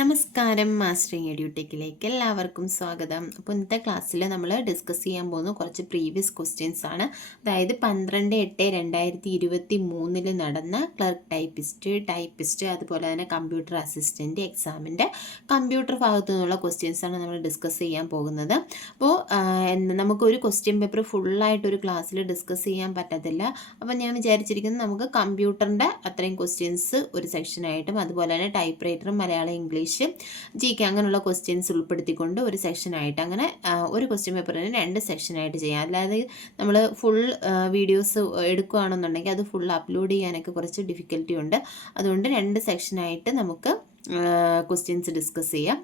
നമസ്കാരം മാസ്റ്ററിങ് എഡ്യൂടെക്കിലേക്ക് എല്ലാവർക്കും സ്വാഗതം. അപ്പോൾ ഇന്നത്തെ ക്ലാസ്സിൽ നമ്മൾ ഡിസ്കസ് ചെയ്യാൻ പോകുന്ന കുറച്ച് പ്രീവിയസ് ക്വസ്റ്റ്യൻസ് ആണ്. അതായത് പന്ത്രണ്ട് എട്ട് രണ്ടായിരത്തി ഇരുപത്തി മൂന്നിൽ നടന്ന ക്ലർക്ക് ടൈപ്പിസ്റ്റ് ടൈപ്പിസ്റ്റ് അതുപോലെ തന്നെ കമ്പ്യൂട്ടർ അസിസ്റ്റന്റ് എക്സാമിന്റെ കമ്പ്യൂട്ടർ ഭാഗത്തു നിന്നുള്ള ക്വസ്റ്റ്യൻസ് ആണ് നമ്മൾ ഡിസ്കസ് ചെയ്യാൻ പോകുന്നത്. അപ്പോൾ നമുക്കൊരു ക്വസ്റ്റ്യൻ പേപ്പർ ഫുള്ളായിട്ട് ഒരു ക്ലാസ്സിൽ ഡിസ്കസ് ചെയ്യാൻ പറ്റത്തില്ല. അപ്പോൾ ഞാൻ വിചാരിച്ചിരിക്കുന്നത് നമുക്ക് കമ്പ്യൂട്ടറിന്റെ അത്രയും ക്വസ്റ്റ്യൻസ് ഒരു സെക്ഷനായിട്ടും അതുപോലെ തന്നെ ടൈപ്പ് റൈറ്ററും മലയാളം ഇംഗ്ലീഷ് ജി കെ അങ്ങനെയുള്ള ക്വസ്റ്റ്യൻസ് ഉൾപ്പെടുത്തിക്കൊണ്ട് ഒരു സെക്ഷനായിട്ട് അങ്ങനെ ഒരു ക്വസ്റ്റ്യൻ പേപ്പറിന് രണ്ട് സെക്ഷനായിട്ട് ചെയ്യാം. അല്ലാതെ നമ്മൾ ഫുൾ വീഡിയോസ് എടുക്കുകയാണെന്നുണ്ടെങ്കിൽ അത് ഫുൾ അപ്ലോഡ് ചെയ്യാനൊക്കെ കുറച്ച് ഡിഫിക്കൽറ്റി ഉണ്ട്. അതുകൊണ്ട് രണ്ട് സെക്ഷനായിട്ട് നമുക്ക് ക്വസ്റ്റ്യൻസ് ഡിസ്കസ് ചെയ്യാം.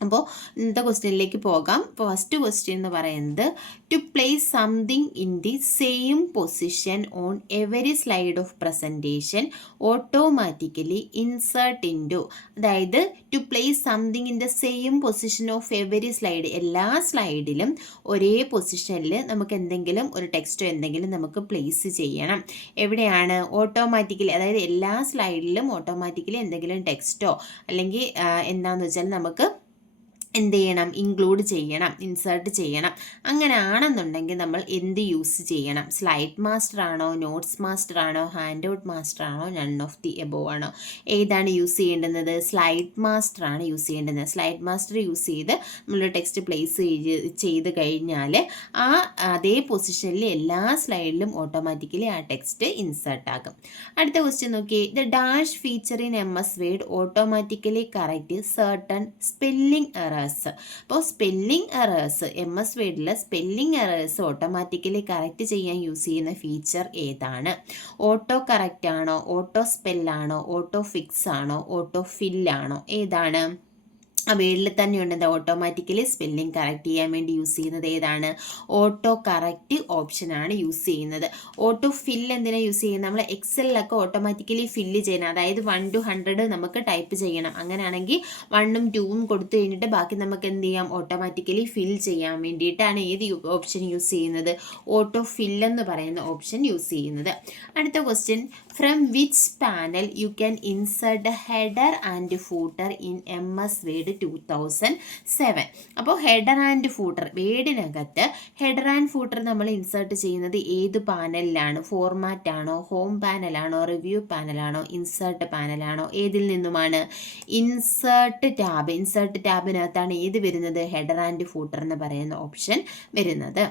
അപ്പോൾ ഇന്നത്തെ ക്വസ്റ്റ്യനിലേക്ക് പോകാം. ഫസ്റ്റ് ക്വസ്റ്റ്യൻ എന്ന് പറയുന്നത് to place something in the same position on every slide of presentation automatically insert into അതായത് to place something in the same position of every slide എല്ലാ സ്ലൈഡിലും ഒരേ പൊസിഷനിൽ നമുക്ക് എന്തെങ്കിലും ഒരു ടെക്സ്റ്റോ എന്തെങ്കിലും നമുക്ക് പ്ലേസ് ചെയ്യണം. എവിടെയാണ്? ഓട്ടോമാറ്റിക്കലി അതായത് എല്ലാ സ്ലൈഡിലും ഓട്ടോമാറ്റിക്കലി എന്തെങ്കിലും ടെക്സ്റ്റോ അല്ലെങ്കിൽ എന്താണെന്ന് വെച്ചാൽ നമുക്ക് എന്ത് ചെയ്യണം? ഇൻക്ലൂഡ് ചെയ്യണം ഇൻസേർട്ട് ചെയ്യണം. അങ്ങനെ ആണെന്നുണ്ടെങ്കിൽ നമ്മൾ എന്ത് യൂസ് ചെയ്യണം? സ്ലൈഡ് മാസ്റ്റർ ആണോ? നോട്ട്സ് മാസ്റ്റർ ആണോ? ഹാൻഡ് ഔട്ട് മാസ്റ്റർ ആണോ? നൺ ഓഫ് ദി എബോ ആണോ? ഏതാണ് യൂസ് ചെയ്യേണ്ടുന്നത്? സ്ലൈഡ് മാസ്റ്റർ ആണ് യൂസ് ചെയ്യേണ്ടുന്നത്. സ്ലൈഡ് മാസ്റ്റർ യൂസ് ചെയ്ത് നമ്മൾ ടെക്സ്റ്റ് പ്ലേസ് ചെയ്ത് കഴിഞ്ഞാൽ ആ അതേ പൊസിഷനിൽ എല്ലാ സ്ലൈഡിലും ഓട്ടോമാറ്റിക്കലി ആ ടെക്സ്റ്റ് ഇൻസേർട്ട് ആകും. അടുത്ത ക്വസ്റ്റ്യൻ നോക്കി the dash feature in M S word automatically correct certain spelling errors അപ്പോൾ സ്പെല്ലിംഗ് എറേഴ്സ് എം എസ് വേഡിൽ സ്പെല്ലിംഗ് എറേഴ്സ് ഓട്ടോമാറ്റിക്കലി കറക്റ്റ് ചെയ്യാൻ യൂസ് ചെയ്യുന്ന ഫീച്ചർ ഏതാണ്? ഓട്ടോ കറക്റ്റ് ആണോ? ഓട്ടോ സ്പെല്ലാണോ ഓട്ടോ ഫിക്സ് ആണോ? ഓട്ടോ ഫില്ലാണോ ഏതാണ്? വേഡിൽ തന്നെയുണ്ട്. എന്താ ഓട്ടോമാറ്റിക്കലി സ്പെല്ലിംഗ് കറക്റ്റ് ചെയ്യാൻ വേണ്ടി യൂസ് ചെയ്യുന്നത് ഏതാണ്? ഓട്ടോ കറക്റ്റ് ഓപ്ഷനാണ് യൂസ് ചെയ്യുന്നത്. ഓട്ടോ ഫിൽ എന്തിനാണ് യൂസ് ചെയ്യുന്നത്? നമ്മൾ എക്സലിലൊക്കെ ഓട്ടോമാറ്റിക്കലി ഫില്ല് ചെയ്യണം. അതായത് വൺ ടു ഹൺഡ്രഡ് നമുക്ക് ടൈപ്പ് ചെയ്യണം. അങ്ങനെയാണെങ്കിൽ വണ്ണും ടൂവും കൊടുത്തു കഴിഞ്ഞിട്ട് ബാക്കി നമുക്ക് എന്ത് ചെയ്യാം? ഓട്ടോമാറ്റിക്കലി ഫിൽ ചെയ്യാൻ വേണ്ടിയിട്ടാണ് ഏത് ഓപ്ഷൻ യൂസ് ചെയ്യുന്നത്? ഓട്ടോ ഫിൽ എന്ന് പറയുന്ന ഓപ്ഷൻ യൂസ് ചെയ്യുന്നത്. അടുത്ത question from which panel you can insert header and footer in M S word two thousand seven അപ്പോൾ ഹെഡർ ആൻഡ് ഫൂട്ടർ വേഡിനകത്ത് ഹെഡർ ആൻഡ് ഫൂട്ടർ നമ്മൾ ഇൻസേർട്ട് ചെയ്യുന്നത് ഏത് പാനലിലാണ് ഫോർമാറ്റ് ആണോ? ഹോം പാനലാണോ റിവ്യൂ പാനലാണോ ഇൻസേർട്ട് പാനലാണോ ഏതിൽ നിന്നുമാണ്? ഇൻസേർട്ട് ടാബ് ഇൻസേർട്ട് ടാബിനകത്താണ് ഏത് വരുന്നത്? ഹെഡർ ആൻഡ് ഫൂട്ടർ എന്ന് പറയുന്ന ഓപ്ഷൻ വരുന്നത്.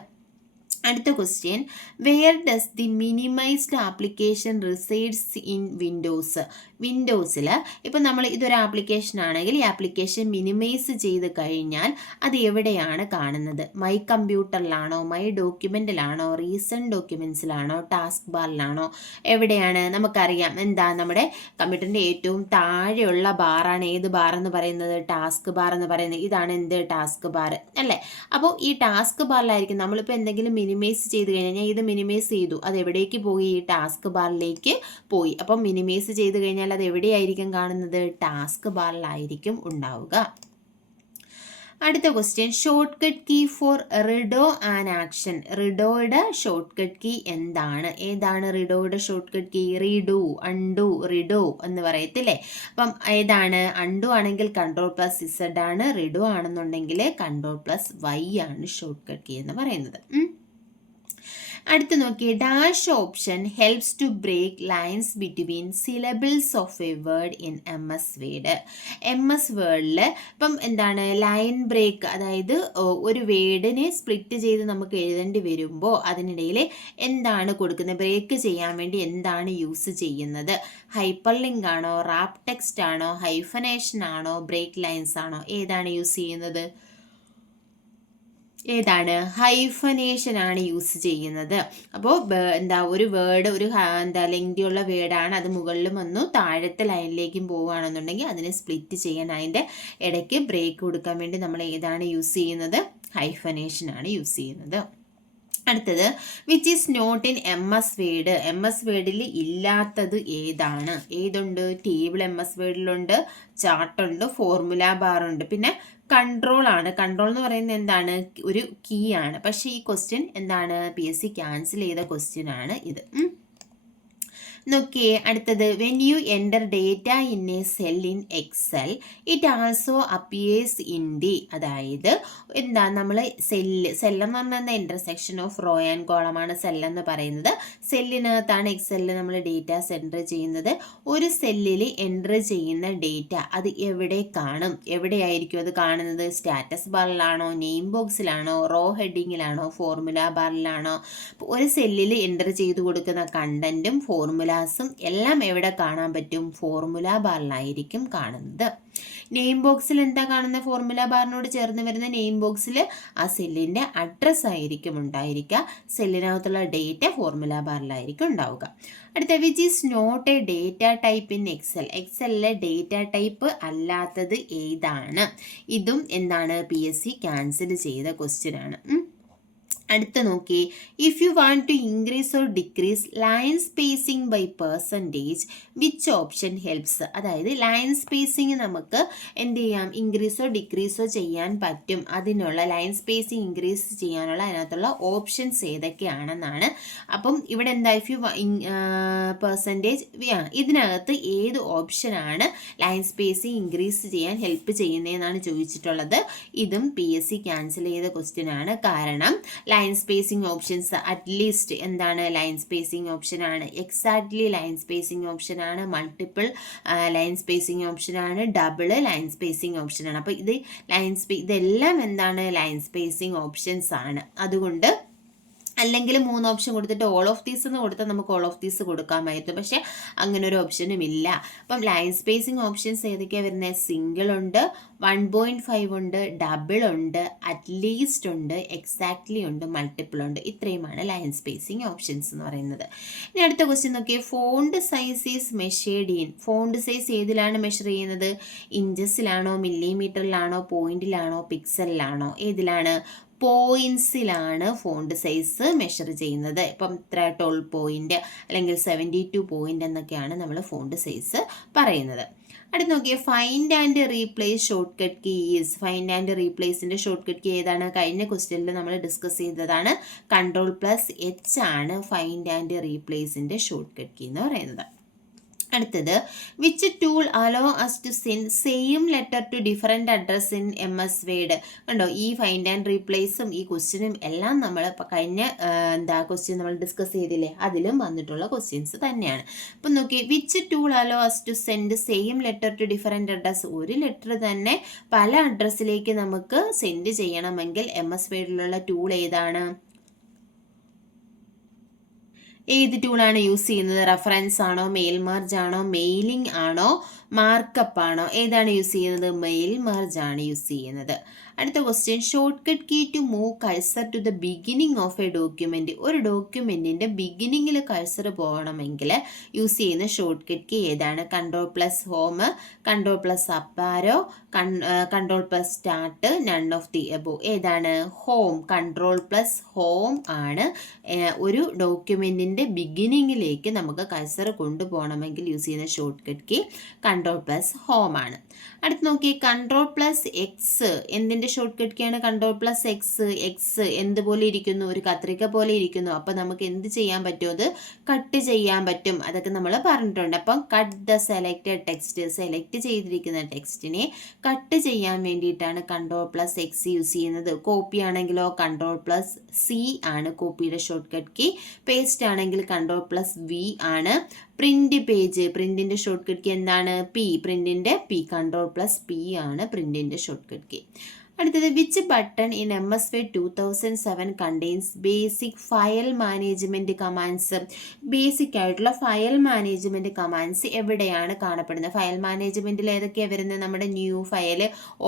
അടുത്ത question where does the minimised application resides in Windows വിൻഡോസിൽ ഇപ്പം നമ്മൾ ഇതൊരു ആപ്ലിക്കേഷൻ ആണെങ്കിൽ ഈ ആപ്ലിക്കേഷൻ മിനിമൈസ് ചെയ്ത് കഴിഞ്ഞാൽ അത് എവിടെയാണ് കാണുന്നത്? മൈ കമ്പ്യൂട്ടറിലാണോ മൈ ഡോക്യുമെന്റിലാണോ റീസെന്റ് ഡോക്യുമെൻസിലാണോ ടാസ്ക് ബാറിലാണോ എവിടെയാണ്? നമുക്കറിയാം. എന്താ നമ്മുടെ കമ്പ്യൂട്ടറിന്റെ ഏറ്റവും താഴെയുള്ള ബാറാണ് ഏത് ബാർ എന്ന് പറയുന്നത്? ടാസ്ക് ബാർ എന്ന് പറയുന്നത്. ഇതാണ് എന്ത് ടാസ്ക് ബാർ അല്ലേ? അപ്പോൾ ഈ ടാസ്ക് ബാറിലായിരിക്കും നമ്മളിപ്പോൾ എന്തെങ്കിലും മിനിമൈസ് ചെയ്ത് കഴിഞ്ഞാൽ ഞാൻ ഇത് മിനിമൈസ് ചെയ്തു. അത് എവിടേക്ക് പോയി? ഈ ടാസ്ക് ബാറിലേക്ക് പോയി. അപ്പം മിനിമൈസ് ചെയ്ത് കഴിഞ്ഞാൽ അത് എവിടെയായിരിക്കും കാണുന്നത്? ടാസ്ക് ബാറിലായിരിക്കും ഉണ്ടാവുക. അടുത്ത question shortcut key for redo and action റിഡോയുടെ shortcut key എന്താണ്? ഏതാണ് റിഡോയുടെ shortcut key redo undo redo എന്ന് പറയത്തില്ലേ? അപ്പം ഏതാണ്? അണ്ടു ആണെങ്കിൽ കൺട്രോൾ പ്ലസ് സിസഡ് ആണ്. റിഡോ ആണെന്നുണ്ടെങ്കിൽ കൺട്രോൾ പ്ലസ് വൈ ആണ് ഷോർട്ട് കട്ട് കീ എന്ന് പറയുന്നത്. അടുത്ത് നോക്കിയേ dash option helps to break lines between syllables of a word in M S word M S വേർഡിൽ ഇപ്പം എന്താണ് ലൈൻ ബ്രേക്ക് അതായത് ഒരു വേർഡിനെ സ്പ്ലിറ്റ് ചെയ്ത് നമുക്ക് എഴുതേണ്ടി വരുമ്പോൾ അതിനിടയിൽ എന്താണ് കൊടുക്കുന്നത്? ബ്രേക്ക് ചെയ്യാൻ വേണ്ടി എന്താണ് യൂസ് ചെയ്യുന്നത്? ഹൈപ്പർ ലിങ്ക് ആണോ റാപ്പ് ടെക്സ്റ്റ് ആണോ ഹൈഫനേഷൻ ആണോ ബ്രേക്ക് ലൈൻസ് ആണോ ഏതാണ് യൂസ് ചെയ്യുന്നത്? ഏതാണ്? ഹൈഫനേഷൻ ആണ് യൂസ് ചെയ്യുന്നത്. അപ്പോൾ എന്താ ഒരു വേർഡ് ഒരു എന്താ ലെങ്തിയുള്ള വേർഡാണ് അത് മുകളിലും വന്നു താഴത്തെ ലൈനിലേക്കും പോവുകയാണെന്നുണ്ടെങ്കിൽ അതിനെ സ്പ്ലിറ്റ് ചെയ്യാൻ അതിന്റെ ഇടയ്ക്ക് ബ്രേക്ക് കൊടുക്കാൻ വേണ്ടി നമ്മൾ ഏതാണ് യൂസ് ചെയ്യുന്നത്? ഹൈഫനേഷൻ ആണ് യൂസ് ചെയ്യുന്നത്. അടുത്തത് which is not in M S word M S വേഡിൽ ഇല്ലാത്തത് ഏതാണ്? ഏതുണ്ട്? ടേബിൾ എം എസ് വേഡിലുണ്ട് ചാർട്ടുണ്ട് ഫോർമുല ബാറുണ്ട് പിന്നെ കൺട്രോൾ ആണ്. കൺട്രോൾ എന്ന് പറയുന്നത് എന്താണ്? ഒരു കീ ആണ്. പക്ഷേ ഈ ക്വസ്റ്റ്യൻ എന്താണ്? പി എസ് സി ക്യാൻസൽ ചെയ്ത ക്വസ്റ്റ്യൻ ആണ് ഇത്. നോക്കിയേ അടുത്തത്. When you enter data in a cell in Excel it also appears in the അതായത് എന്താ നമ്മൾ സെല്ല് സെല്ലെന്ന് പറഞ്ഞാൽ ഇന്റർസെക്ഷൻ ഓഫ് റോ ആൻഡ് കോളമാണ് സെല്ലെന്ന് പറയുന്നത്. സെല്ലിനകത്താണ് എക്സലിൽ നമ്മൾ ഡേറ്റാസ് എന്റർ ചെയ്യുന്നത്. ഒരു സെല്ലിൽ എന്റർ ചെയ്യുന്ന ഡേറ്റ അത് എവിടെ കാണും? എവിടെയായിരിക്കും അത് കാണുന്നത്? സ്റ്റാറ്റസ് ബാറിലാണോ നെയിം ബോക്സിലാണോ റോ ഹെഡിങ്ങിലാണോ ഫോർമുല ബാറിലാണോ ഒരു സെല്ലിൽ എന്റർ ചെയ്ത് കൊടുക്കുന്ന കണ്ടന്റും ഫോർമുലാസും എല്ലാം എവിടെ കാണാൻ പറ്റും? ഫോർമുല ബാറിലായിരിക്കും കാണുന്നത്. നെയിം ബോക്സിൽ എന്താ കാണുന്ന? ഫോർമുല ബാറിനോട് ചേർന്ന് വരുന്ന നെയിം ബോക്സിൽ ആ സെല്ലിന്റെ അഡ്രസ്സ് ആയിരിക്കും ഉണ്ടായിരിക്കുക. സെല്ലിനകത്തുള്ള ഡേറ്റ ഫോർമുല ബാറിലായിരിക്കും ഉണ്ടാവുക. അടുത്ത which is not a data type in Excel എക്സലിലെ data type അല്ലാത്തത് ഏതാണ്? ഇതും എന്താണ്? പി എസ് സി ക്യാൻസൽ ചെയ്ത ക്വസ്റ്റ്യൻ ആണ്. അടുത്ത നോക്കി. If you want to increase or decrease line spacing by percentage which option helps അതായത് ലൈൻ സ്പേസിങ് നമുക്ക് എന്ത് ചെയ്യാം? ഇൻക്രീസോ ഡിക്രീസോ ചെയ്യാൻ പറ്റും. അതിനുള്ള ലൈൻ സ്പേസിങ് ഇൻക്രീസ് ചെയ്യാനുള്ള അതിനകത്തുള്ള ഓപ്ഷൻസ് ഏതൊക്കെയാണെന്നാണ്. അപ്പം ഇവിടെ എന്താ? ഇഫ് യു പെർസെന്റേജ് ഇതിനകത്ത് ഏത് ഓപ്ഷനാണ് ലൈൻ സ്പേസിങ് ഇൻക്രീസ് ചെയ്യാൻ ഹെൽപ്പ് ചെയ്യുന്നതെന്നാണ് ചോദിച്ചിട്ടുള്ളത്. ഇതും പി എസ് സി ക്യാൻസൽ ചെയ്ത ക്വസ്റ്റ്യൻ ആണ്. കാരണം line spacing options at least എന്താണ് ലൈൻ സ്പേസിംഗ് ആണ്? എക്സാക്ട്ലി ലൈൻ സ്പേസിംഗ് ആണ് മൾട്ടിപ്പിൾ ലൈൻ സ്പേസിംഗ് ആണ് ഡബിൾ ലൈൻ സ്പേസിംഗ് ആണ്. അപ്പോൾ ഇത് ലൈൻ സ്പേ ഇതെല്ലാം എന്താണ് ലൈൻ സ്പേസിംഗ് ഓപ്ഷൻസ് ആണ്. അതുകൊണ്ട് അല്ലെങ്കിൽ മൂന്ന് ഓപ്ഷൻ കൊടുത്തിട്ട് ഓൾ ഓഫ് ദീസ് എന്ന് കൊടുത്താൽ നമുക്ക് ഓൾ ഓഫ് ദീസ് കൊടുക്കാമായിരുന്നു പക്ഷേ അങ്ങനെ ഒരു ഓപ്ഷനും ഇല്ല. അപ്പം ലൈൻ സ്പേസിങ് ഓപ്ഷൻസ് ഏതൊക്കെയാണ് വരുന്നത് സിംഗിൾ ഉണ്ട് വൺ പോയിന്റ് ഫൈവ് ഉണ്ട് ഡബിൾ ഉണ്ട് അറ്റ്ലീസ്റ്റ് ഉണ്ട് എക്സാക്ട്ലി ഉണ്ട് മൾട്ടിപ്പിൾ ഉണ്ട്. ഇത്രയുമാണ് ലൈൻ സ്പേസിങ് ഓപ്ഷൻസ് എന്ന് പറയുന്നത്. ഇനി അടുത്ത ക്വസ്റ്റ്യൻ നോക്കിയേ. Font size is measured in font size ഏതിലാണ് മെഷർ ചെയ്യുന്നത്? ഇഞ്ചസിലാണോ മില്ലിമീറ്ററിലാണോ പോയിന്റിലാണോ പിക്സലിലാണോ ഏതിലാണ് പോയിൻസിലാണ് ഫോണ്ട് സൈസ് മെഷർ ചെയ്യുന്നത്. ഇപ്പം ഇത്ര ട്വൽവ് പോയിന്റ് അല്ലെങ്കിൽ സെവന്റി ടു പോയിന്റ് എന്നൊക്കെയാണ് നമ്മൾ ഫോണ്ട് സൈസ് പറയുന്നത്. അടുത്ത് നോക്കിയേ find and replace shortcut keys find and റീപ്ലേസിന്റെ shortcut key ഏതാണ്? കഴിഞ്ഞ ക്വസ്റ്റ്യനിൽ നമ്മൾ ഡിസ്കസ് ചെയ്തതാണ്. കൺട്രോൾ പ്ലസ് എച്ച് ആണ് ഫൈൻഡ് ആൻഡ് റീപ്ലേസിന്റെ ഷോർട്ട് കട്ട് കീ എന്ന് പറയുന്നത്. അടുത്തത് which tool allow us to send same letter to different address in M S word കണ്ടോ ഈ ഫൈൻഡ് ആൻഡ് റീപ്ലേസും ഈ ക്വസ്റ്റ്യനും എല്ലാം നമ്മൾ ഇപ്പോൾ കഴിഞ്ഞ എന്താ ക്വസ്റ്റ്യൻ നമ്മൾ ഡിസ്കസ് ചെയ്തില്ലേ അതിലും വന്നിട്ടുള്ള ക്വസ്റ്റ്യൻസ് തന്നെയാണ്. അപ്പം നോക്കി which tool allow us to send same letter to different address ഒരു ലെറ്റർ തന്നെ പല അഡ്രസ്സിലേക്ക് നമുക്ക് സെൻഡ് ചെയ്യണമെങ്കിൽ എം എസ് വേഡിലുള്ള ടൂൾ ഏതാണ്? ഏത് ടൂളാണ് യൂസ് ചെയ്യുന്നത്? റെഫറൻസ് ആണോ? മെയിൽ മാർജ് ആണോ? മെയിലിംഗ് ആണോ? മാർക്കപ്പ് ആണോ? ഏതാണ് യൂസ് ചെയ്യുന്നത്? മെയിൽ മാർജ് ആണ് യൂസ് ചെയ്യുന്നത്. അടുത്ത question shortcut key to move cursor to the beginning of a document ഒരു ഡോക്യുമെന്റിന്റെ ബിഗിനിങ്ങിൽ കഴ്സർ പോകണമെങ്കിൽ യൂസ് ചെയ്യുന്ന ഷോർട്ട് കട്ട് കീ ഏതാണ് control plus home control plus up arrow control plus start none of the above ഏതാണ്? Home control plus home ആണ് ഒരു ഡോക്യുമെന്റിന്റെ ബിഗിനിങ്ങിലേക്ക് നമുക്ക് കഴ്സർ കൊണ്ടുപോകണമെങ്കിൽ യൂസ് ചെയ്യുന്ന shortcut key control plus home ആണ്. അടുത്ത് നോക്കി കൺട്രോൾ പ്ലസ് എക്സ് എന്തിന്റെ short cut കീയാണ് control plus X X എന്ത് പോലെ ഇരിക്കുന്നു? ഒരു കത്രിക പോലെ ഇരിക്കുന്നു. അപ്പോൾ നമുക്ക് എന്ത് ചെയ്യാൻ പറ്റും? അത് കട്ട് ചെയ്യാൻ പറ്റും. അതൊക്കെ നമ്മൾ പറഞ്ഞിട്ടുണ്ട്. അപ്പം cut the selected text select ചെയ്തിരിക്കുന്ന ടെക്സ്റ്റിനെ കട്ട് ചെയ്യാൻ വേണ്ടിയിട്ടാണ് കൺട്രോൾ പ്ലസ് എക്സ് യൂസ് ചെയ്യുന്നത്. കോപ്പി ആണെങ്കിലോ കൺട്രോൾ പ്ലസ് സി ആണ് കോപ്പിയുടെ ഷോർട്ട് കട്ട് കീ. പേസ്റ്റ് ആണെങ്കിൽ കൺട്രോൾ പ്ലസ് വി ആണ്. പ്രിന്റ് പേജ് പ്രിന്റിന്റെ ഷോർട്ട് കട്ട് കീ എന്താണ്? പി പ്രിന്റിന്റെ പി കൺട്രോൾ പ്ലസ് പി ആണ് പ്രിന്റിന്റെ ഷോർട്ട് കട്ട് കീ അടുത്തത് which button in M S way two thousand seven contains basic file management commands basic ആയിട്ടുള്ള file management commands എവിടെയാണ് കാണപ്പെടുന്നത്? File മാനേജ്മെന്റിൽ ഏതൊക്കെയാണ് വരുന്നത്? നമ്മുടെ new file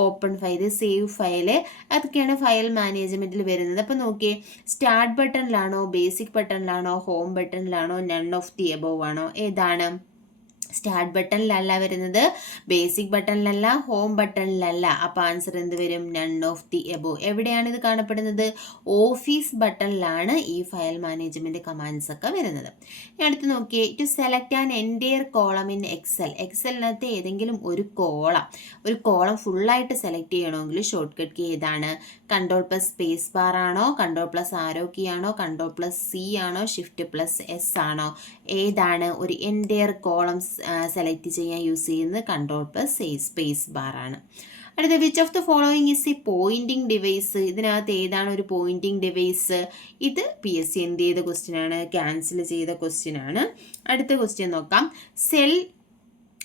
open file save file അതൊക്കെയാണ് ഫയൽ മാനേജ്മെന്റിൽ വരുന്നത്. അപ്പോൾ നോക്കിയേ സ്റ്റാർട്ട് ബട്ടണിലാണോ ബേസിക് ബട്ടണിലാണോ ഹോം ബട്ടണിലാണോ നൺ ഓഫ് ദി എബോവ് ആണോ? ഏതാണ്? സ്റ്റാർട്ട് ബട്ടണിലല്ല വരുന്നത് ബേസിക് ബട്ടണിലല്ല ഹോം ബട്ടണിലല്ല അപ്പോൾ ആൻസർ എന്ത് വരും? നൺ ഓഫ് ദി എബോ എവിടെയാണ് ഇത് കാണപ്പെടുന്നത്? ഓഫീസ് ബട്ടണിലാണ് ഈ ഫയൽ മാനേജ്മെന്റ് കമാൻഡ്സ് ഒക്കെ വരുന്നത്. ഇനി അടുത്ത് നോക്കിയേ. To select an entire column in Excel എക്സലിനകത്ത് ഏതെങ്കിലും ഒരു കോളം ഒരു കോളം ഫുള്ളായിട്ട് സെലക്ട് ചെയ്യണമെങ്കിൽ ഷോർട്ട് കട്ട് കീ ഏതാണ്? കൺട്രോൾ പ്ലസ് സ്പേസ് ബാർ ആണോ? കൺട്രോൾ പ്ലസ് ആരോ കീ ആണോ? കൺട്രോൾ പ്ലസ് സി ആണോ? ഷിഫ്റ്റ് പ്ലസ് എസ് ആണോ? ഏതാണ്? ഒരു എന്റയർ കോളംസ് സെലക്ട് ചെയ്യാൻ യൂസ് ചെയ്യുന്നത് കൺട്രോൾ പ്ലസ് സ്പേസ് ബാറാണ് അടുത്ത which of the following is a pointing device ഇതിനകത്ത് ഏതാണ് ഒരു പോയിന്റിംഗ് ഡിവൈസ് ഇത് പി എസ് സി എന്ത് ചെയ്ത ക്വസ്റ്റ്യൻ ആണ്? ക്യാൻസൽ ചെയ്ത ക്വസ്റ്റ്യൻ ആണ്. അടുത്ത ക്വസ്റ്റ്യൻ നോക്കാം. Cell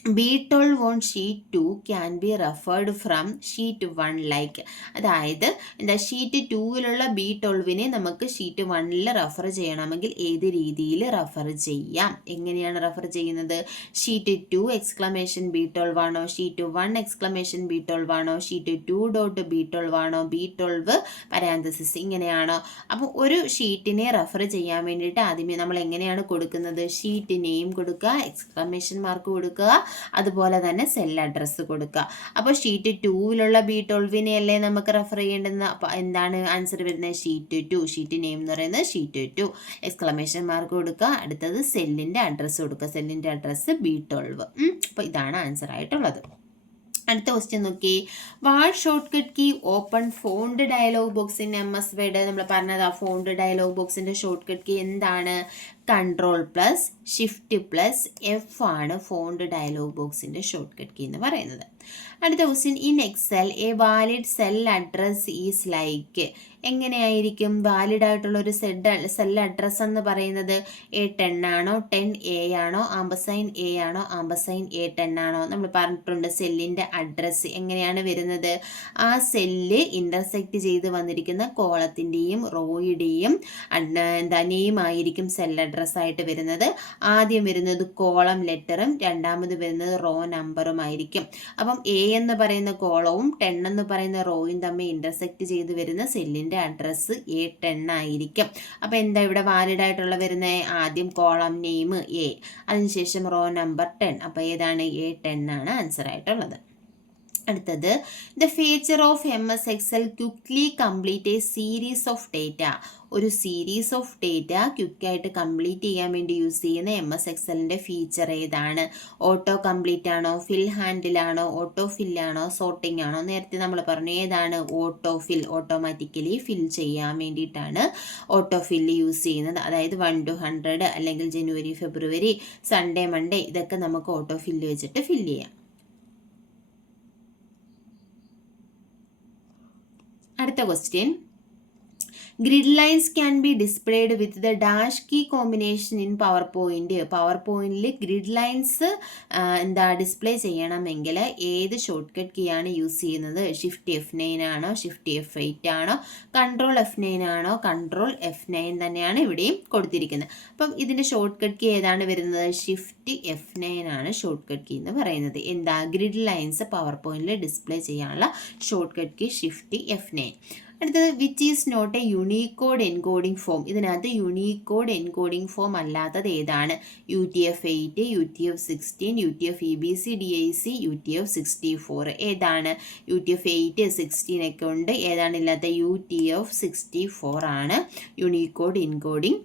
B twelve on sheet two can be referred from sheet one like അതായത് എന്താ ഷീറ്റ് ടൂവിലുള്ള ബി ട്വൽവിനെ നമുക്ക് ഷീറ്റ് വണ്ണിൽ റെഫർ ചെയ്യണമെങ്കിൽ ഏത് രീതിയിൽ റെഫർ ചെയ്യാം? എങ്ങനെയാണ് റെഫർ ചെയ്യുന്നത്? Sheet two exclamation B twelve ആണോ? Sheet one exclamation B twelve ആണോ? Sheet two dot B twelve ആണോ? ബി ട്വൽവ് പരാന്തസിസ് ഇങ്ങനെയാണോ? അപ്പോൾ ഒരു ഷീറ്റിനെ റെഫർ ചെയ്യാൻ വേണ്ടിയിട്ട് ആദ്യമേ നമ്മൾ എങ്ങനെയാണ് കൊടുക്കുന്നത്? ഷീറ്റ് നെയിം കൊടുക്കുക എക്സ്ക്ലമേഷൻ മാർക്ക് കൊടുക്കുക അതുപോലെ തന്നെ സെൽ അഡ്രസ്സ് കൊടുക്കുക. അപ്പോൾ ഷീറ്റ് ടൂവിലുള്ള ബി ട്വൽവിനെ അല്ലേ നമുക്ക് റെഫർ ചെയ്യേണ്ടത് അപ്പോൾ എന്താണ് ആൻസർ വരുന്നത്? ഷീറ്റ് ടു ഷീറ്റ് നെയിം എന്ന് പറയുന്നത് ഷീറ്റ് ടു എക്സ്ക്ലമേഷൻ മാർക്ക് കൊടുക്കുക. അടുത്തത് സെല്ലിന്റെ അഡ്രസ്സ് കൊടുക്കുക. സെല്ലിന്റെ അഡ്രസ്സ് ബി ട്വൽവ് അപ്പോൾ ഇതാണ് ആൻസർ ആയിട്ടുള്ളത്. അടുത്ത ക്വസ്റ്റ്യൻ നോക്കി. What shortcut key open font dialog box in M S word നമ്മൾ പറഞ്ഞത്. ആ ഫോണ്ട് ഡയലോഗ് ബോക്സിന്റെ ഷോർട്ട് കട്ട് കീ എന്താണ്? Control plus shift plus F ആണ് ഫോണ്ട് ഡയലോഗ് ബോക്സിന്റെ ഷോർട്ട് കട്ട് കീ എന്ന് പറയുന്നത്. അടുത്ത question in Excel a valid cell address is like എങ്ങനെയായിരിക്കും? വാലിഡ് ആയിട്ടുള്ള ഒരു സെഡ് സെൽ അഡ്രസ് എന്ന് പറയുന്നത് എ ടെൻ ആണോ? ടെൻ എ ആണോ? ആംബസൈൻ എ ആണോ? ആംബസൈൻ എ ടെൻ ആണോ? നമ്മൾ പറഞ്ഞിട്ടുണ്ട് സെല്ലിന്റെ അഡ്രസ്സ് എങ്ങനെയാണ് വരുന്നത്? ആ സെല്ല് ഇന്റർസെക്റ്റ് ചെയ്ത് വന്നിരിക്കുന്ന കോളത്തിന്റെയും റോയുടെയും എന്താ നെയിം ആയിരിക്കും സെൽ അഡ്രസ് ആയിട്ട് വരുന്നത്. ആദ്യം വരുന്നത് കോളം ലെറ്ററും രണ്ടാമത് വരുന്നത് റോ നമ്പറും ആയിരിക്കും. അപ്പം എ എന്ന് പറയുന്ന കോളവും ടെൻ എന്ന് പറയുന്ന റോയും തമ്മിൽ ഇന്റർസെക്റ്റ് ചെയ്ത് വരുന്ന സെല്ലിന്റെ അഡ്രസ്സ് എ ടെൻ ആയിരിക്കും. അപ്പോൾ എന്താ ഇവിടെ വാലിഡ് ആയിട്ടുള്ള വരുന്നത് ആദ്യം കോളം നെയിം എ അതിനുശേഷം റോ നമ്പർ ടെൻ അപ്പോൾ ഏതാണ്? എ ടെൻ ആണ് ആൻസർ ആയിട്ടുള്ളത്. അടുത്തത് the feature of M S Excel quickly complete a series of data ഒരു സീരീസ് ഓഫ് ഡേറ്റ ക്വിക്കായിട്ട് കംപ്ലീറ്റ് ചെയ്യാൻ വേണ്ടി യൂസ് ചെയ്യുന്ന എം എസ് എക്സലിന്റെ ഫീച്ചർ ഏതാണ്? ഓട്ടോ കംപ്ലീറ്റ് ആണോ? ഫിൽ ഹാൻഡിലാണോ ഓട്ടോ ഫില്ലാണോ സോർട്ടിംഗ് ആണോ? നേരത്തെ നമ്മൾ പറഞ്ഞു ഏതാണ്? ഓട്ടോ ഫിൽ ഓട്ടോമാറ്റിക്കലി ഫിൽ ചെയ്യാൻ വേണ്ടിയിട്ടാണ് ഓട്ടോ ഫില്ല് യൂസ് ചെയ്യുന്നത്. അതായത് വൺ ടു ഹൺഡ്രഡ് അല്ലെങ്കിൽ ജനുവരി ഫെബ്രുവരി സൺഡേ മൺഡേ ഇതൊക്കെ നമുക്ക് ഓട്ടോ ഫില്ല് വെച്ചിട്ട് ഫില്ല് ചെയ്യാം. അടുത്ത question grid lines can be displayed with the dash key combination in PowerPoint power പോയിന്റിൽ ഗ്രിഡ് ലൈൻസ് എന്താ ഡിസ്പ്ലേ ചെയ്യണമെങ്കിൽ ഏത് ഷോർട്ട് കട്ട് കീ ആണ് യൂസ് ചെയ്യുന്നത്? ഷിഫ്റ്റ് എഫ് നയൻ ആണോ? ഷിഫ്റ്റ് എഫ് എയ്റ്റ് ആണോ? കൺട്രോൾ എഫ് നയൻ ആണോ? കൺട്രോൾ എഫ് നയൻ തന്നെയാണ് ഇവിടെയും കൊടുത്തിരിക്കുന്നത്. അപ്പം ഇതിന്റെ ഷോർട്ട് കട്ട് കീ ഏതാണ് വരുന്നത്? ഷിഫ്റ്റ് എഫ് നയൻ ആണ് ഷോർട്ട് കട്ട് കീ എന്ന് പറയുന്നത്. എന്താ? ഗ്രിഡ് ലൈൻസ് പവർ പോയിന്റിൽ ഡിസ്പ്ലേ ചെയ്യാനുള്ള shortcut key shift F nine അടുത്തത് which is not a Unicode encoding form ഇതിനകത്ത് യുണീക്കോഡ് എൻകോഡിംഗ് ഫോം അല്ലാത്തത് ഏതാണ്? U T F eight U T F sixteen U T F E B C D I C U T F sixty four ഏതാണ്? U T F eight sixteen ഒക്കെ ഉണ്ട്. ഏതാണ് ഇല്ലാത്ത? U T F sixty four ആണ്. Unicode encoding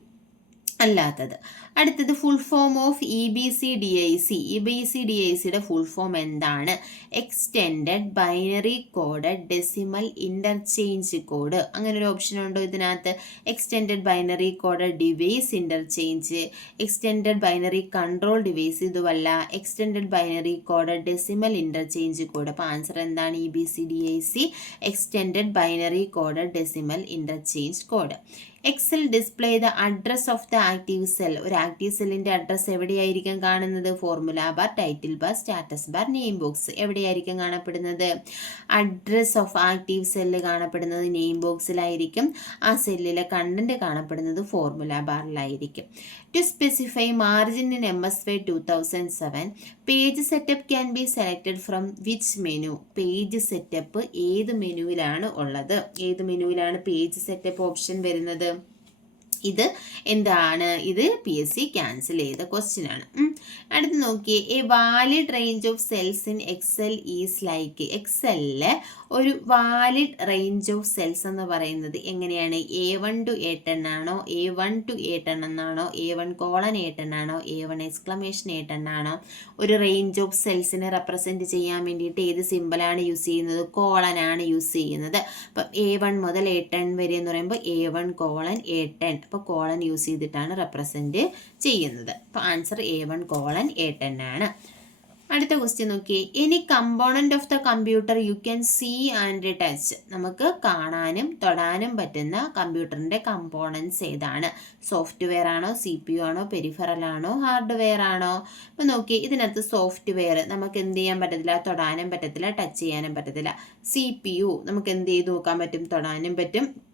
അല്ലാത്തത്. അടുത്തത് full form of E B C D I C E B C D I സിയുടെ full form എന്താണ്? Extended binary code decimal interchange code അങ്ങനെ ഒരു ഓപ്ഷൻ ഉണ്ടോ ഇതിനകത്ത്? Extended binary code device interchange extended binary control device ഇതുമല്ല. Extended binary code decimal interchange code അപ്പോൾ answer എന്താണ്? E B C D I C extended binary code decimal interchange code Excel display the address of the active cell ഒരു active സെല്ലിന്റെ address എവിടെയായിരിക്കും കാണുന്നത്? Formula bar title bar status bar name box എവിടെയായിരിക്കും കാണപ്പെടുന്നത്? Address of active cell കാണപ്പെടുന്നത് name ബോക്സിലായിരിക്കും ആ സെല്ലിലെ കണ്ടന്റ് കാണപ്പെടുന്നത് formula ബാറിലായിരിക്കും to specify margin in M S Y two thousand seven page setup can be selected from which menu page setup ഏത് മെനുവിലാണ് ഉള്ളത്? ഏത് മെനുവിലാണ് പേജ് സെറ്റപ്പ് ഓപ്ഷൻ വരുന്നത്? ഇത് എന്താണ്? ഇത് പി എസ് സി ക്യാൻസൽ ചെയ്ത ക്വസ്റ്റ്യൻ ആണ്. അടുത്ത് നോക്കിയേ. A valid range of cells in Excel is like എക്സലിൽ ഒരു വാലിഡ് റേഞ്ച് ഓഫ് സെൽസ് എന്ന് പറയുന്നത് എങ്ങനെയാണ്? A one to A ten ആണോ? A one to A ten എന്നാണോ? A one colon A ten ആണോ? A one exclamation A ten ആണോ? ഒരു range of സെൽസിനെ represent ചെയ്യാൻ വേണ്ടിയിട്ട് ഏത് സിമ്പിളാണ് യൂസ് ചെയ്യുന്നത്? കോളൻ ആണ് യൂസ് ചെയ്യുന്നത്. അപ്പം എ വൺ മുതൽ എ ടെൻ വരെ എന്ന് പറയുമ്പോൾ A one colon A ten അപ്പോൾ കോളൻ യൂസ് ചെയ്തിട്ടാണ് റെപ്രസെന്റ് ചെയ്യുന്നത്. അപ്പോൾ answer A one colon A ten ആണ്. അടുത്ത ക്വസ്റ്റ്യൻ നോക്കിയേ any component of the computer you can see and touch നമുക്ക് കാണാനും തൊടാനും പറ്റുന്ന കമ്പ്യൂട്ടറിന്റെ കമ്പോണൻസ് ഏതാണ്? സോഫ്റ്റ്വെയർ ആണോ സി പി യു ആണോ പെരിഫറൽ ആണോ ഹാർഡ്വെയർ ആണോ? അപ്പം നോക്കി ഇതിനകത്ത് സോഫ്റ്റ്വെയർ നമുക്ക് എന്ത് ചെയ്യാൻ പറ്റത്തില്ല? തൊടാനും പറ്റത്തില്ല ടച്ച് ചെയ്യാനും പറ്റത്തില്ല. സി പി യു നമുക്ക് എന്ത് ചെയ്ത് നോക്കാൻ പറ്റും? തൊടാനും പറ്റും.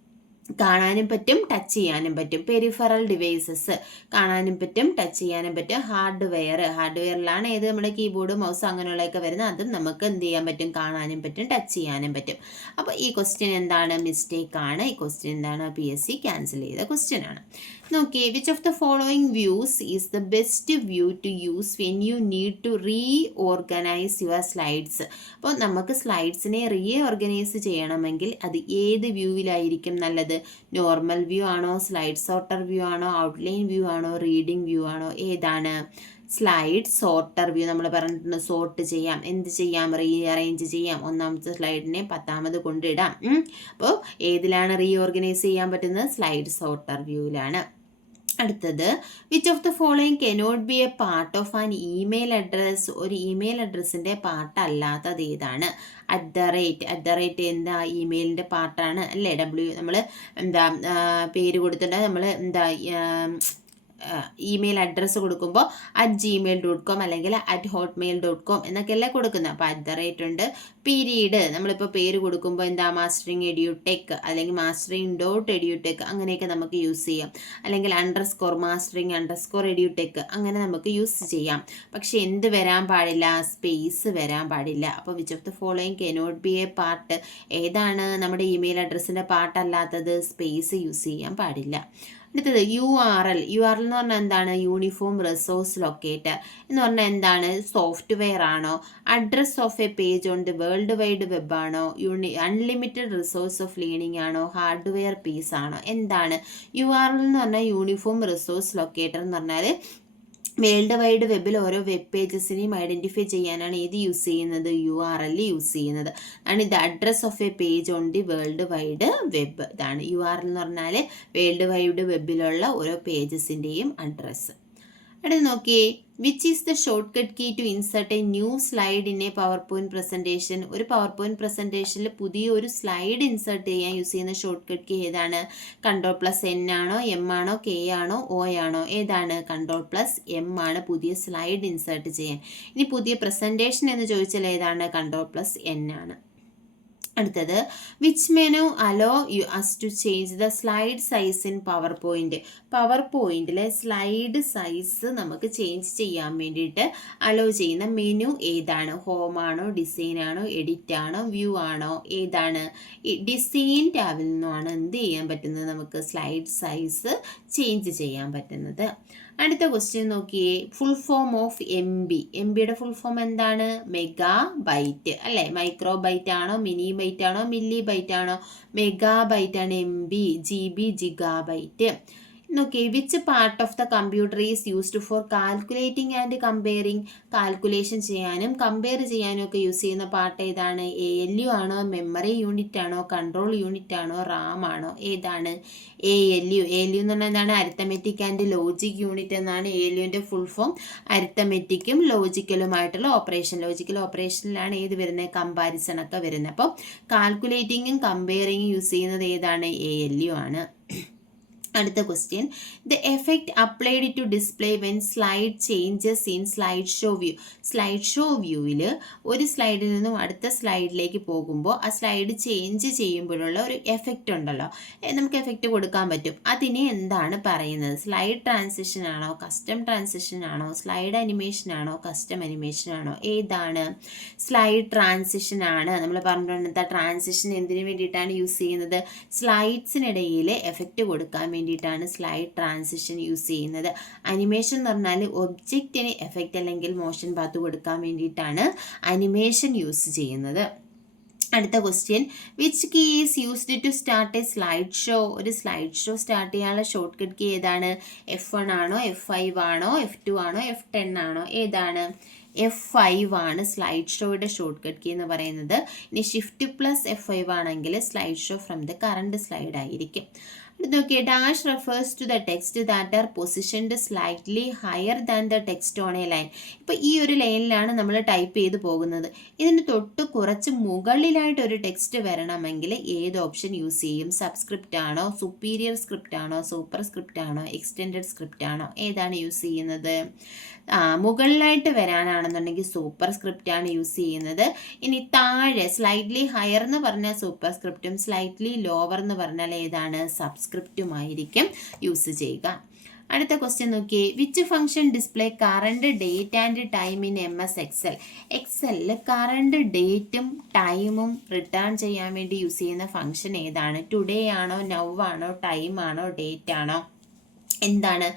കാണാനും പറ്റും ടച്ച് ചെയ്യാനും പറ്റും. പെരിഫറൽ ഡിവൈസസ് കാണാനും പറ്റും ടച്ച് ചെയ്യാനും പറ്റും. ഹാർഡ്വെയർ ഹാർഡ്വെയറിലാണ് ഏത് നമ്മുടെ കീബോർഡ് മൗസ് അങ്ങനെയുള്ളതൊക്കെ വരുന്നത്. അതും നമുക്ക് എന്ത് ചെയ്യാൻ പറ്റും? കാണാനും പറ്റും ടച്ച് ചെയ്യാനും പറ്റും. അപ്പോൾ ഈ ക്വസ്റ്റ്യൻ എന്താണ്? മിസ്റ്റേക്ക് ആണ്. ഈ ക്വസ്റ്റ്യൻ എന്താണ്? പി എസ് സി ക്യാൻസൽ ചെയ്ത ക്വസ്റ്റ്യൻ ആണ്. നോക്കിയേ which of the following views is the best view to use when you need to reorganise your slides അപ്പോൾ നമുക്ക് സ്ലൈഡ്സിനെ റീ ഓർഗനൈസ് ചെയ്യണമെങ്കിൽ അത് ഏത് വ്യൂവിലായിരിക്കും നല്ലത്? നോർമൽ വ്യൂ ആണോ സ്ലൈഡ് സോർട്ടർ വ്യൂ ആണോ ഔട്ട്ലൈൻ വ്യൂ ആണോ റീഡിംഗ് വ്യൂ ആണോ ഏതാണ്? സ്ലൈഡ് സോർട്ടർ വ്യൂ നമ്മൾ പറഞ്ഞിട്ടുണ്ട് സോർട്ട് ചെയ്യാം എന്ത് ചെയ്യാം റീ അറേഞ്ച് ചെയ്യാം ഒന്നാമത്തെ സ്ലൈഡിനെ പത്താമത് കൊണ്ടിടാം. അപ്പോൾ ഏതിലാണ് റീ ഓർഗനൈസ് ചെയ്യാൻ പറ്റുന്നത്? സ്ലൈഡ് സോർട്ടർ വ്യൂവിലാണ് അടുത്തത് which of the following cannot be a part of an email address ഒരു ഇമെയിൽ അഡ്രസ്സിന്റെ പാർട്ടല്ലാത്തത് ഏതാണ്? At the rate at the rate എന്താ? ഇമെയിലിന്റെ പാർട്ടാണ് അല്ലേ? ഡബ്ല്യു നമ്മൾ എന്താ പേര് കൊടുത്തിട്ട് നമ്മൾ എന്താ ഇമെയിൽ അഡ്രസ്സ് കൊടുക്കുമ്പോൾ അറ്റ് ജിമെയിൽ ഡോട്ട് കോം അല്ലെങ്കിൽ അറ്റ് ഹോട്ട്മെയിൽ ഡോട്ട് കോം എന്നൊക്കെയല്ലേ കൊടുക്കുന്നത് അപ്പോൾ അറ്റ് ദ റേറ്റ് ഉണ്ട്. പീരീഡ് നമ്മളിപ്പോൾ പേര് കൊടുക്കുമ്പോൾ എന്താ? മാസ്റ്ററിങ് എഡ്യൂടെക് അല്ലെങ്കിൽ മാസ്റ്ററിങ് ഡോട്ട് എഡ്യൂടെക് അങ്ങനെയൊക്കെ നമുക്ക് യൂസ് ചെയ്യാം. അല്ലെങ്കിൽ underscore mastering underscore edtech അങ്ങനെ നമുക്ക് യൂസ് ചെയ്യാം. പക്ഷെ എന്ത് വരാൻ പാടില്ല? സ്പേസ് വരാൻ പാടില്ല. അപ്പോൾ which of the following cannot be a part ഏതാണ് നമ്മുടെ ഇമെയിൽ അഡ്രസ്സിന്റെ പാർട്ടല്ലാത്തത് സ്പേസ് യൂസ് ചെയ്യാൻ പാടില്ല. അടുത്തത് U R L U R L എന്ന് പറഞ്ഞാൽ എന്താണ്? യൂണിഫോം റിസോഴ്സ് ലൊക്കേറ്റർ എന്ന് പറഞ്ഞാൽ എന്താണ്? സോഫ്റ്റ്വെയർ ആണോ? Address of a page on the world wide web ആണോ? Uni unlimited resource of learning ആണോ? ഹാർഡ്വെയർ പീസ് ആണോ? എന്താണ്? യു ആർ എൽ എന്ന് പറഞ്ഞാൽ യൂണിഫോം റിസോഴ്സ് ലൊക്കേറ്റർ എന്ന് പറഞ്ഞാൽ വേൾഡ് വൈഡ് വെബിൽ ഓരോ വെബ് പേജസിനെയും ഐഡന്റിഫൈ ചെയ്യാനാണ് ഏത് യൂസ് ചെയ്യുന്നത്? യു ആർ എൽ യൂസ് ചെയ്യുന്നത്. ആണ് ഇത് address of a page on the world wide web ഇതാണ് യു ആർ എൽ എന്ന് പറഞ്ഞാൽ വേൾഡ് വൈഡ് വെബിലുള്ള ഓരോ പേജസിന്റെയും അഡ്രസ്സ് അടുത്ത് നോക്കിയേ. Which is the shortcut key to insert a new slide in a PowerPoint presentation ഒരു പവർ പോയിന്റ് പ്രസന്റേഷനിൽ പുതിയ ഒരു സ്ലൈഡ് ഇൻസർട്ട് ചെയ്യാൻ യൂസ് ചെയ്യുന്ന ഷോർട്ട് കട്ട് കീ ഏതാണ്? കൺട്രോൾ പ്ലസ് എൻ ആണോ? എം ആണോ? കെ ആണോ? ഒ ആണോ? ഏതാണ്? കൺട്രോൾ പ്ലസ് എം ആണ് പുതിയ സ്ലൈഡ് ഇൻസർട്ട് ചെയ്യാൻ. ഇനി പുതിയ പ്രസന്റേഷൻ എന്ന് ചോദിച്ചാൽ ഏതാണ്? കൺട്രോൾ പ്ലസ് എൻ ആണ്. അടുത്തത്. Which menu allow you us to change the slide size in PowerPoint power പോയിന്റിലെ സ്ലൈഡ് സൈസ് നമുക്ക് ചേഞ്ച് ചെയ്യാൻ വേണ്ടിയിട്ട് അലോ ചെയ്യുന്ന മെനു ഏതാണ്? ഹോം ആണോ? ഡിസൈൻ ആണോ? എഡിറ്റ് ആണോ? വ്യൂ ആണോ? ഏതാണ്? ഡിസൈൻ ടാബിൽ നിന്നുമാണ് എന്ത് ചെയ്യാൻ പറ്റുന്നത്? നമുക്ക് സ്ലൈഡ് സൈസ് ചേഞ്ച് ചെയ്യാൻ പറ്റുന്നത്. അടുത്ത ക്വസ്റ്റ്യൻ നോക്കിയേ. Full form of M B M ബിയുടെ ഫുൾ ഫോം എന്താണ്? മെഗാ ബൈറ്റ് അല്ലേ? മൈക്രോ ബൈറ്റ് ആണോ? മിനി ബൈറ്റ് ആണോ? മില്ലി ബൈറ്റ് ആണോ? മെഗാ ബൈറ്റ് ആണ് M B G B gigabyte നോക്കിയേ which part of the computer is used for calculating and comparing calculation ചെയ്യാനും compare ചെയ്യാനും ഒക്കെ യൂസ് ചെയ്യുന്ന പാർട്ട് ഏതാണ്? എ എൽ യു ആണോ മെമ്മറി യൂണിറ്റ് ആണോ കൺട്രോൾ യൂണിറ്റ് ആണോ റാം ആണോ ഏതാണ്? A L U A L U എന്ന് പറഞ്ഞാൽ എന്താണ്? അരിത്തമെറ്റിക് ആൻഡ് ലോജിക് യൂണിറ്റ് എന്നാണ് എ എൽ യുവിന്റെ ഫുൾ ഫോം അരിത്തമെറ്റിക്കും ലോജിക്കലുമായിട്ടുള്ള ഓപ്പറേഷൻ ലോജിക്കൽ ഓപ്പറേഷനിലാണ് ഏത് വരുന്നത്? കമ്പാരിസൺ ഒക്കെ വരുന്നത്. അപ്പോൾ കാൽക്കുലേറ്റിങ്ങും കമ്പയറിങ്ങും യൂസ് ചെയ്യുന്നത് ഏതാണ്? എ എൽ യു ആണ്. അടുത്ത question the effect applied to display when slide changes in slide show view slide show വ്യൂവിൽ ഒരു സ്ലൈഡിൽ നിന്നും അടുത്ത സ്ലൈഡിലേക്ക് പോകുമ്പോൾ ആ സ്ലൈഡ് ചേഞ്ച് ചെയ്യുമ്പോഴുള്ള ഒരു എഫക്റ്റ് ഉണ്ടല്ലോ. നമുക്ക് എഫക്റ്റ് കൊടുക്കാൻ പറ്റും. അതിനെ എന്താണ് പറയുന്നത്? സ്ലൈഡ് ട്രാൻസിഷൻ ആണോ? കസ്റ്റം ട്രാൻസിഷൻ ആണോ? സ്ലൈഡ് അനിമേഷൻ ആണോ? കസ്റ്റം അനിമേഷൻ ആണോ? ഏതാണ്? സ്ലൈഡ് ട്രാൻസിഷൻ ആണ്. നമ്മൾ പറഞ്ഞിട്ടുണ്ട് ട്രാൻസിഷൻ എന്തിനു വേണ്ടിയിട്ടാണ് യൂസ് ചെയ്യുന്നത്? സ്ലൈഡ്സിനിടയിൽ എഫക്റ്റ് കൊടുക്കാൻ വേണ്ടിയിട്ടാണ് സ്ലൈഡ് ട്രാൻസിഷൻ യൂസ് ചെയ്യുന്നത്. അനിമേഷൻ എന്ന് പറഞ്ഞാൽ ഒബ്ജക്റ്റിന് എഫക്റ്റ് അല്ലെങ്കിൽ മോഷൻ പാത്ത് കൊടുക്കാൻ വേണ്ടിയിട്ടാണ് അനിമേഷൻ യൂസ് ചെയ്യുന്നത്. അടുത്ത question which key is used to start a slide show ഒരു സ്ലൈഡ് ഷോ സ്റ്റാർട്ട് ചെയ്യാനുള്ള ഷോർട്ട് കട്ട് കീ ഏതാണ്? എഫ് വൺ ആണോ? എഫ് ഫൈവ് ആണോ? എഫ് ടു ആണോ? എഫ് ടെൻ ആണോ? ഏതാണ്? എഫ് ഫൈവ് ആണ് സ്ലൈഡ് ഷോയുടെ ഷോർട്ട് കട്ട് കീ എന്ന് പറയുന്നത്. ഇനി ഷിഫ്റ്റ് പ്ലസ് എഫ് ഫൈവ് ആണെങ്കിൽ slide show from the current slide ആയിരിക്കും. നോക്കിയേ dash refers to the text that are positioned slightly higher than the text on a line ഇപ്പോൾ ഈ ഒരു ലൈനിലാണ് നമ്മൾ ടൈപ്പ് ചെയ്ത് പോകുന്നത്. ഇതിന് തൊട്ട് കുറച്ച് മുകളിലായിട്ട് ഒരു ടെക്സ്റ്റ് വരണമെങ്കിൽ ഏത് ഓപ്ഷൻ യൂസ് ചെയ്യും? സബ്സ്ക്രിപ്റ്റ് ആണോ സുപ്പീരിയർ സ്ക്രിപ്റ്റ് ആണോ സൂപ്പർ സ്ക്രിപ്റ്റ് ആണോ എക്സ്റ്റെൻഡഡ് സ്ക്രിപ്റ്റ് ആണോ? ഏതാണ് യൂസ് ചെയ്യുന്നത്? മുകളിലായിട്ട് വരാനാണെന്നുണ്ടെങ്കിൽ സൂപ്പർ സ്ക്രിപ്റ്റ് ആണ് യൂസ് ചെയ്യുന്നത്. ഇനി താഴെ സ്ലൈറ്റ്ലി ഹയർ എന്ന് പറഞ്ഞാൽ സൂപ്പർ സ്ക്രിപ്റ്റും സ്ലൈറ്റ്ലി ലോവർ എന്ന് പറഞ്ഞാൽ ഏതാണ്? സബ്സ്ക്രിപ്റ്റുമായിരിക്കും യൂസ് ചെയ്യുക. അടുത്ത ക്വസ്റ്റ്യൻ നോക്കിയേ. Which function display current date and time in M S Excel എക്സലിൽ current ഡേറ്റും ടൈമും റിട്ടേൺ ചെയ്യാൻ വേണ്ടി യൂസ് ചെയ്യുന്ന ഫംഗ്ഷൻ ഏതാണ്? ടുഡേ ആണോ നൗ ആണോ ടൈം ആണോ ഡേറ്റ് ആണോ? എന്താണ്?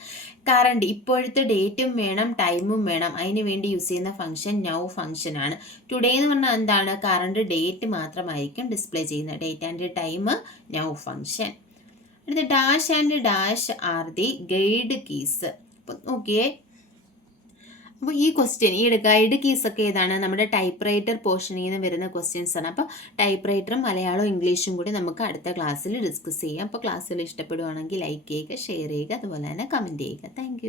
കറണ്ട് ഇപ്പോഴത്തെ ഡേറ്റും വേണം ടൈമും വേണം. അതിന് വേണ്ടി യൂസ് ചെയ്യുന്ന ഫംഗ്ഷൻ നൗ ഫംഗ്ഷൻ ആണ്. ടുഡേ എന്ന് പറഞ്ഞാൽ എന്താണ്? കറണ്ട് ഡേറ്റ് മാത്രമായിരിക്കും ഡിസ്പ്ലേ ചെയ്യുന്നത് date and time now function അടുത്ത dash and dash are the guide keys okay അപ്പോൾ ഈ ക്വസ്റ്റ്യൻ ഈ ഗൈഡ് കീസൊക്കെ ഏതാണ്? നമ്മുടെ ടൈപ്പ് റൈറ്റർ പോർഷനിൽ നിന്ന് വരുന്ന ക്വസ്റ്റ്യൻസ് ആണ്. അപ്പോൾ ടൈപ്പ് റൈറ്ററും മലയാളവും ഇംഗ്ലീഷും കൂടി നമുക്ക് അടുത്ത ക്ലാസ്സിൽ ഡിസ്കസ് ചെയ്യാം. അപ്പോൾ ക്ലാസ്സിൽ ഇഷ്ടപ്പെടുവാണെങ്കിൽ ലൈക്ക് ചെയ്യുക ഷെയർ ചെയ്യുക അതുപോലെ തന്നെ കമന്റ് ചെയ്യുക. താങ്ക്